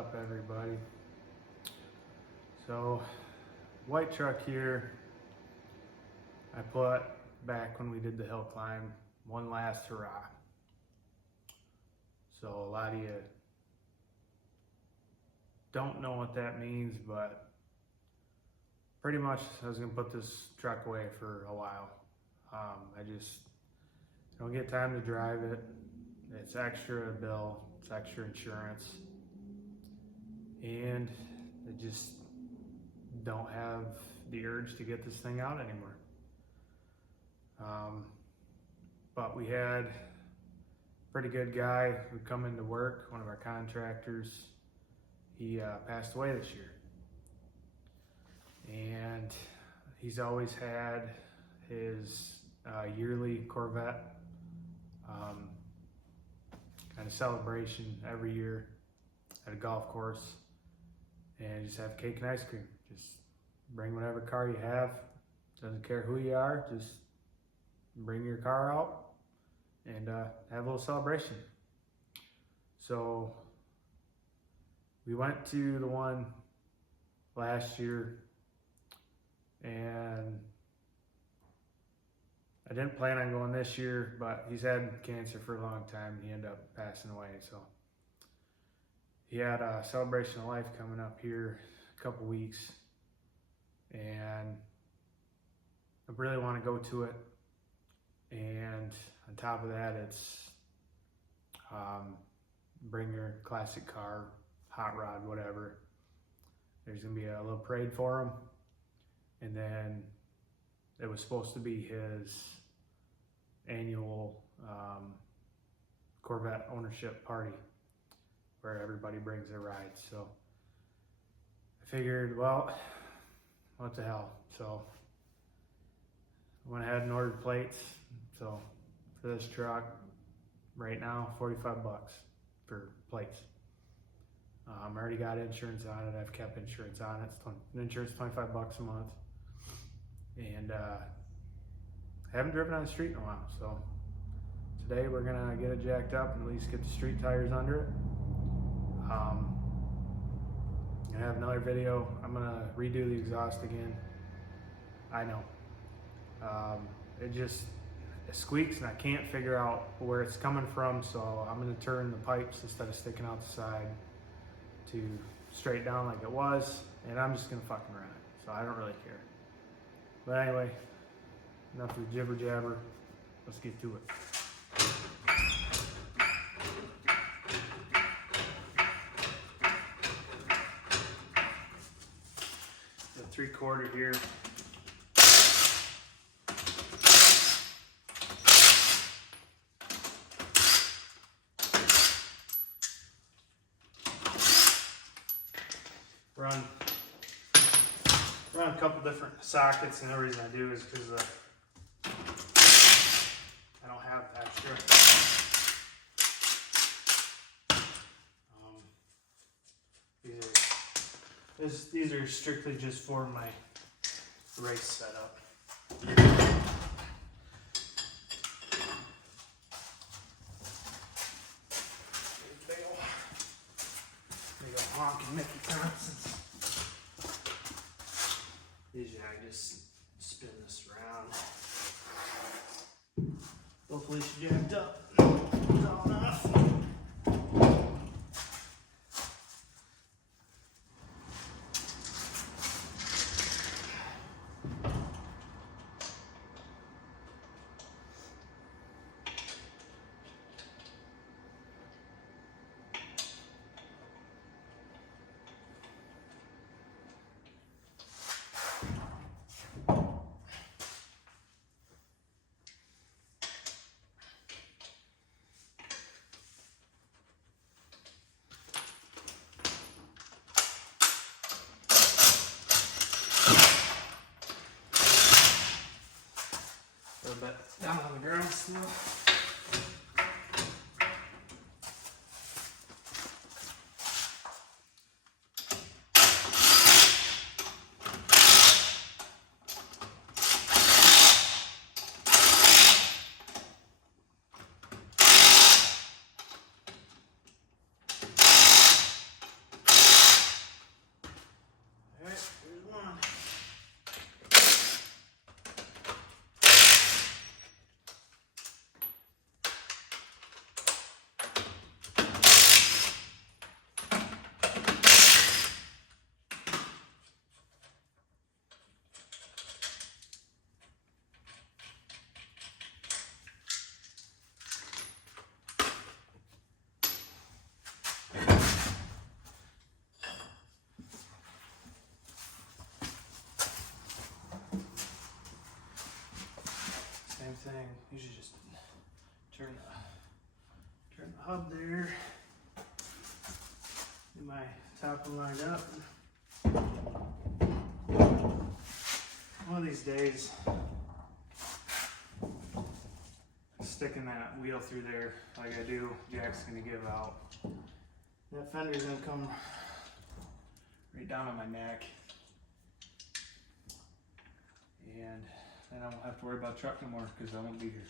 up, everybody? So, white truck here, I put back when we did the hill climb, one last hurrah. So a lot of you don't know what that means, but pretty much I was gonna put this truck away for a while. I just don't get time to drive it. It's extra bill, it's extra insurance, and I just don't have the urge to get this thing out anymore. But we had a pretty good guy who come into work, one of our contractors. He passed away this year, and he's always had his yearly Corvette kind of celebration every year at a golf course, and just have cake and ice cream. Just bring whatever car you have, doesn't care who you are, just bring your car out and have a little celebration. So we went to the one last year, and I didn't plan on going this year, but he's had cancer for a long time and he ended up passing away. So he had a celebration of life coming up here in a couple weeks, and I really want to go to it. And on top of that, it's bring your classic car, hot rod, whatever. There's gonna be a little parade for him, and then it was supposed to be his annual Corvette ownership party where everybody brings their rides. So I figured, well, what the hell? So I went ahead and ordered plates. So for this truck, right now, 45 bucks for plates. I already got insurance on it. I've kept insurance on it. Insurance 25 bucks a month. And I haven't driven on the street in a while. So today we're gonna get it jacked up and at least get the street tires under it. I'm gonna have another video. I'm gonna redo the exhaust again. I know. It squeaks and I can't figure out where it's coming from, so I'm gonna turn the pipes instead of sticking out the side to straight down like it was, and I'm just gonna fucking run it. So I don't really care. But anyway, enough of the jibber jabber. Let's get to it. The 3/4 here. Run a couple different sockets, and the reason I do is because I don't have extra. These are strictly just for my race setup. Big old honking Mickey Thompsons. Usually I just spin this around. Hopefully she jacked up. Tall enough. A little bit down on the ground still. usually just turn the hub there. Get my top one lined up. One of these days, sticking that wheel through there like I do, jack's gonna give out. That fender's gonna come right down on my neck. And then I won't have to worry about truck no more because I won't be here.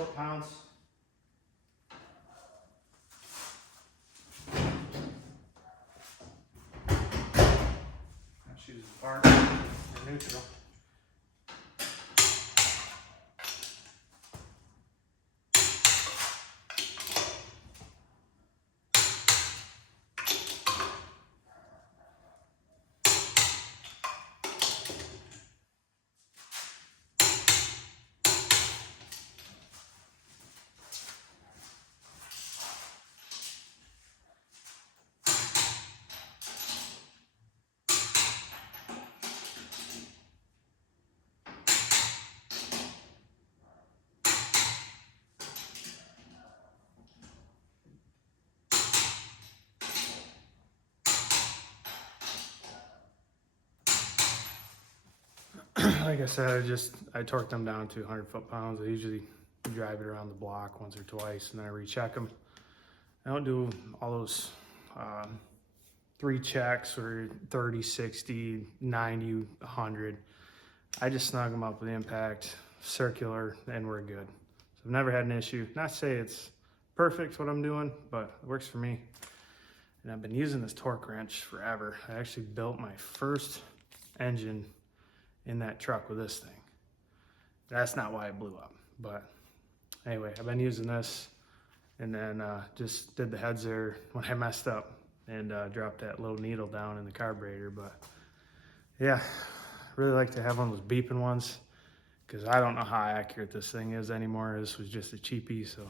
foot-pounds. Choose park or neutral. Like I said, I torqued them down to 100 foot-pounds. I usually drive it around the block once or twice, and then I recheck them. I don't do all those 3 checks or 30, 60, 90, 100. I just snug them up with impact, circular, and we're good. So I've never had an issue. Not to say it's perfect what I'm doing, but it works for me. And I've been using this torque wrench forever. I actually built my first engine in that truck with this thing. That's not why it blew up, but anyway, I've been using this, and then just did the heads there when I messed up and dropped that little needle down in the carburetor. But yeah, really like to have one of those beeping ones, because I don't know how accurate this thing is anymore. This was just a cheapie, so.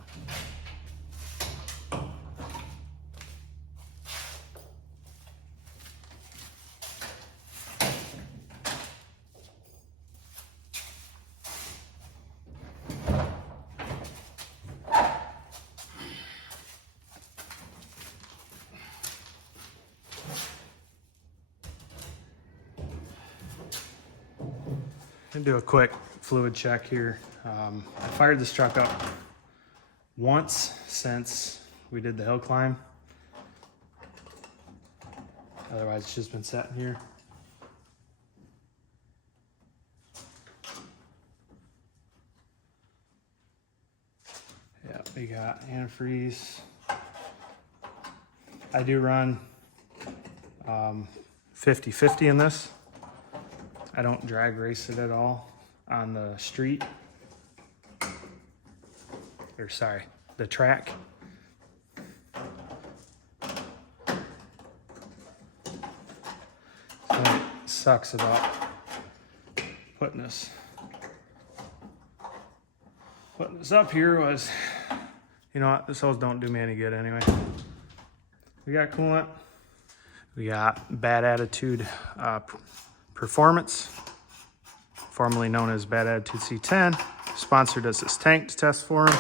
Gonna do a quick fluid check here. I fired this truck up once since we did the hill climb. Otherwise, it's just been sitting here. Yeah, we got antifreeze. I do run 50-50 in this. I don't drag race it at all on the street. Or sorry, the track. So it sucks about putting this up here was, you know what, this hose don't do me any good anyway. We got coolant. We got Bad Attitude Performance, formerly known as Bad Attitude C10. Sponsored us this tank to test for him.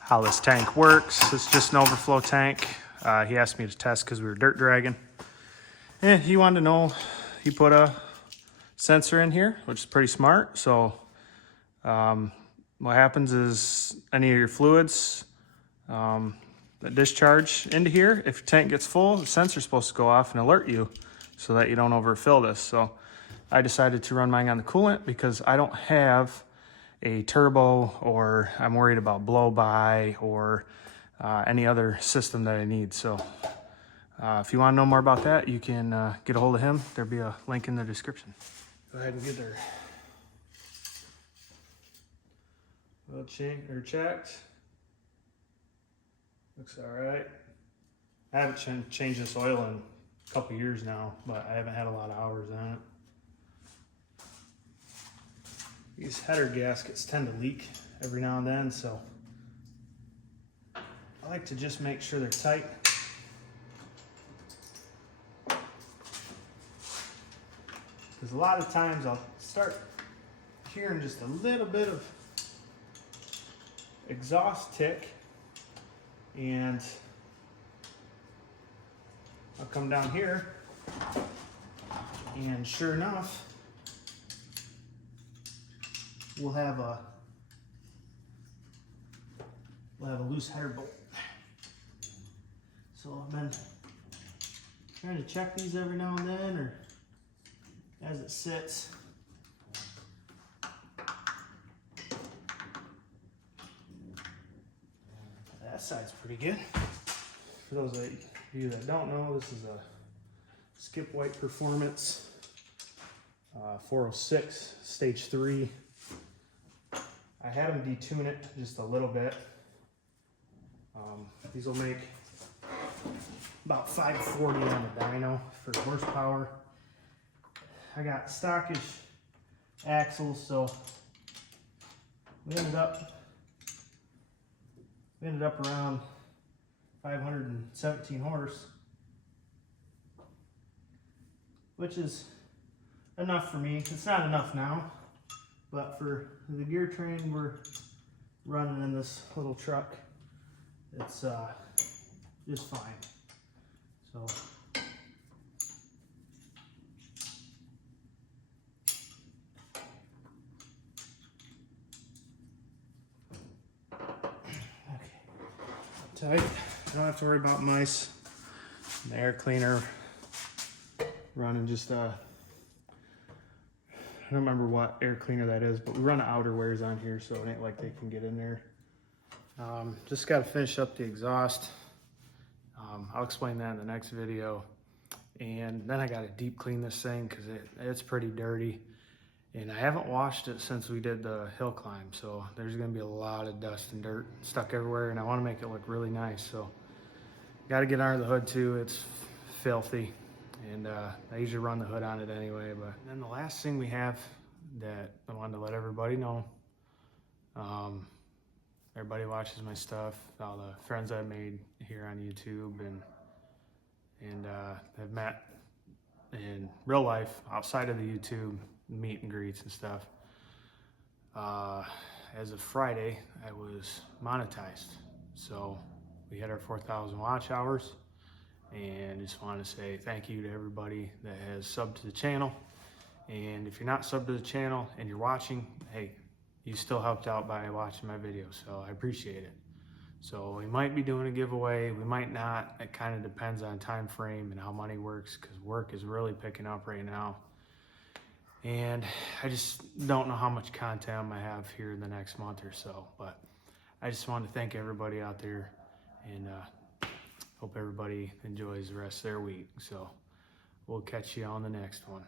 How this tank works, it's just an overflow tank. He asked me to test because we were dirt dragging. And he wanted to know, he put a sensor in here, which is pretty smart. So what happens is any of your fluids that discharge into here, if your tank gets full, the sensor's supposed to go off and alert you so that you don't overfill this. So I decided to run mine on the coolant because I don't have a turbo, or I'm worried about blow-by or any other system that I need. So if you want to know more about that, you can get a hold of him. There'll be a link in the description. Go ahead and get their oil checked. Looks all right. I haven't changed this oil in a couple years now, but I haven't had a lot of hours on it. These header gaskets tend to leak every now and then, so I like to just make sure they're tight. Because a lot of times I'll start hearing just a little bit of exhaust tick, and I'll come down here, and sure enough, we'll have a loose header bolt. So I've been trying to check these every now and then, or as it sits. That side's pretty good. For those of you that don't know, this is a Skip White Performance 406 Stage 3. I had them detune it just a little bit. These will make about 540 on the dyno for horsepower. I got stockish axles, so we ended up around 517 horse, which is enough for me. It's not enough now, but for the gear train we're running in this little truck, it's just fine. So tight. I don't have to worry about mice. The air cleaner running just I don't remember what air cleaner that is, but we run outerwears on here, so it ain't like they can get in there. Just got to finish up the exhaust. I'll explain that in the next video. And then I got to deep clean this thing because it's pretty dirty. And I haven't washed it since we did the hill climb, so there's gonna be a lot of dust and dirt stuck everywhere, and I wanna make it look really nice. So gotta get under the hood too. It's filthy, and I usually run the hood on it anyway. But then the last thing we have that I wanted to let everybody know, everybody watches my stuff, all the friends I made here on YouTube and have met in real life outside of the YouTube meet and greets and stuff. As of Friday, I was monetized. So we had our 4,000 watch hours, and just want to say thank you to everybody that has subbed to the channel. And if you're not subbed to the channel and you're watching, hey, you still helped out by watching my videos, so I appreciate it. So we might be doing a giveaway, we might not. It kind of depends on time frame and how money works, because work is really picking up right now. And I just don't know how much content I'm gonna have here in the next month or so, but I just want to thank everybody out there, and hope everybody enjoys the rest of their week. So we'll catch you on the next one.